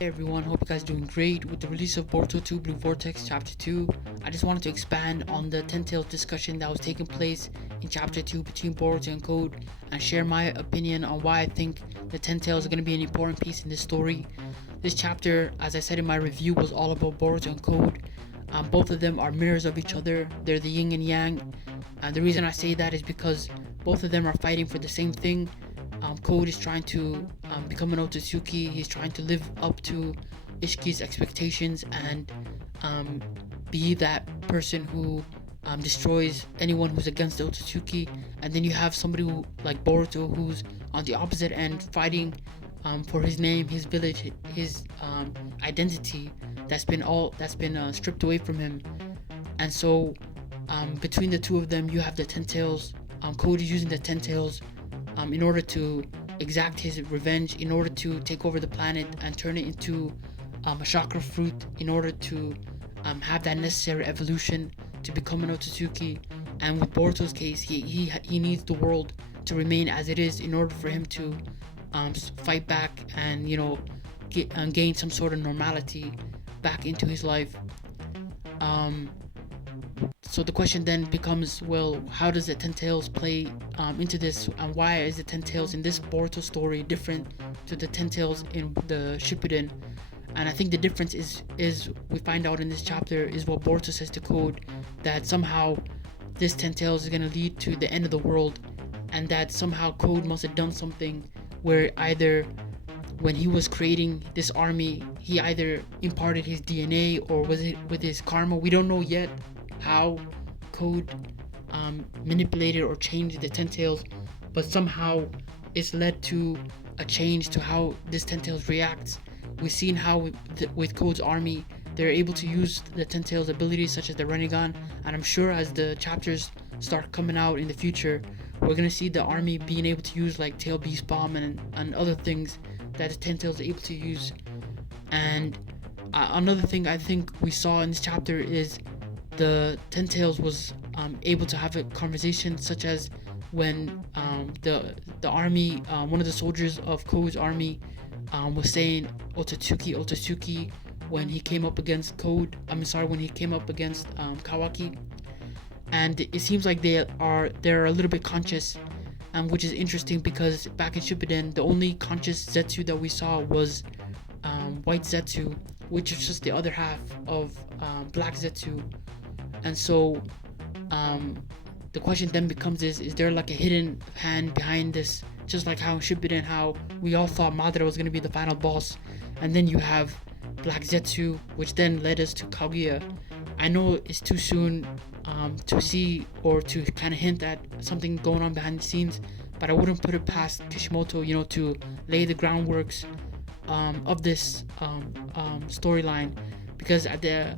Hey everyone, hope you guys are doing great. With the release of Boruto Two Blue Vortex Chapter 2, I just wanted to expand on the Ten Tails discussion that was taking place in Chapter 2 between Boruto and Code and share my opinion on why I think the Ten Tails are going to be an important piece in this story. This chapter, as I said in my review, was all about Boruto and Code. Both of them are mirrors of each other, they're the yin and yang. And the reason I say that is because both of them are fighting for the same thing. Code is trying to become an Otsutsuki. He's trying to live up to Ishiki's expectations and be that person who destroys anyone who's against the Otsutsuki. And then you have somebody who, like Boruto, who's on the opposite end, fighting for his name, his village, his identity that's been stripped away from him. And so between the two of them, you have the Ten Tails. Code is using the Ten Tails in order to exact his revenge, in order to take over the planet and turn it into a chakra fruit, in order to have that necessary evolution to become an Otsutsuki. And with Boruto's case, he needs the world to remain as it is in order for him to fight back and gain some sort of normality back into his life. So the question then becomes, well, how does the Ten Tails play into this, and why is the Ten Tails in this Boruto story different to the Ten Tails in the Shippuden? And I think the difference is we find out in this chapter is what Boruto says to Code, that somehow this Ten Tails is going to lead to the end of the world, and that somehow Code must have done something where either when he was creating this army, he either imparted his DNA or was it with his karma. We don't know yet how Code manipulated or changed the Ten Tails, but somehow it's led to a change to how this Ten Tails reacts. We've seen how with Code's army, they're able to use the Ten Tails abilities such as the rinnegan, and I'm sure as the chapters start coming out in the future, we're gonna see the army being able to use like Tail Beast Bomb and other things that the Ten Tails are able to use. And another thing I think we saw in this chapter is the Ten Tails was able to have a conversation, such as when the army, one of the soldiers of Code's army was saying Otsutsuki, Otsutsuki when he came up against when he came up against Kawaki. And it seems like they're a little bit conscious, which is interesting because back in Shippuden, the only conscious Zetsu that we saw was White Zetsu, which is just the other half of Black Zetsu. And so the question then becomes is there like a hidden hand behind this, just like how in Shippuden, how we all thought Madara was going to be the final boss, and then you have Black Zetsu, which then led us to Kaguya. I know it's too soon to see or to kind of hint at something going on behind the scenes, but I wouldn't put it past Kishimoto, to lay the groundworks of this storyline, because at the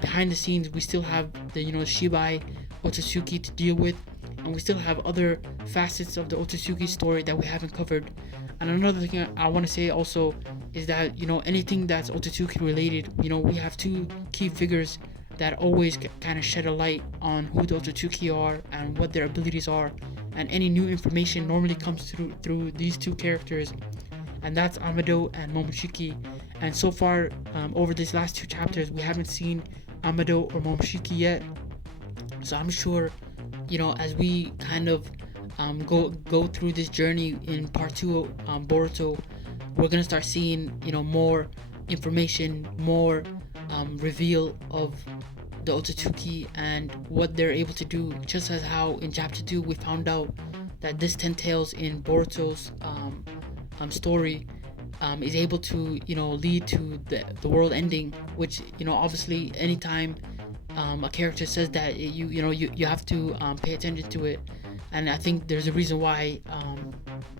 behind the scenes we still have the Shibai Otsutsuki to deal with, and we still have other facets of the Otsutsuki story that we haven't covered. And another thing I want to say also is that anything that's Otsutsuki related, we have two key figures that always kind of shed a light on who the Otsutsuki are and what their abilities are, and any new information normally comes through these two characters, and that's Amado and Momoshiki. And so far over these last two chapters, we haven't seen Amado or Momoshiki yet, so I'm sure as we kind of go through this journey in part 2 of Boruto, we're gonna start seeing more information, more reveal of the Otsutsuki and what they're able to do, just as how in chapter 2 we found out that this Ten Tails in Boruto's story is able to lead to the world ending, which obviously anytime a character says that, you have to pay attention to it. And I think there's a reason why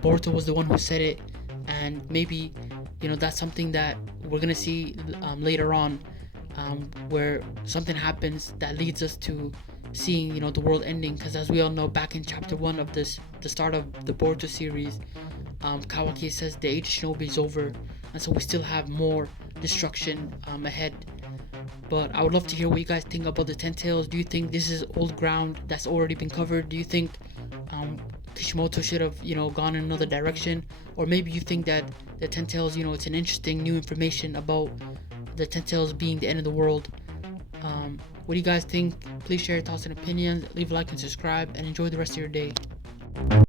Boruto was the one who said it, and maybe that's something that we're gonna see later on, where something happens that leads us to seeing the world ending. Because as we all know, back in chapter 1 of the start of the Boruto series, Kawaki says the age of shinobi is over, and so we still have more destruction ahead. But I would love to hear what you guys think about the Ten Tails. Do you think this is old ground that's already been covered? Do you think Kishimoto should have, gone in another direction, or maybe you think that the Ten Tails, it's an interesting new information about the Ten Tails being the end of the world. What do you guys think? Please share your thoughts and opinions. Leave a like and subscribe, and enjoy the rest of your day.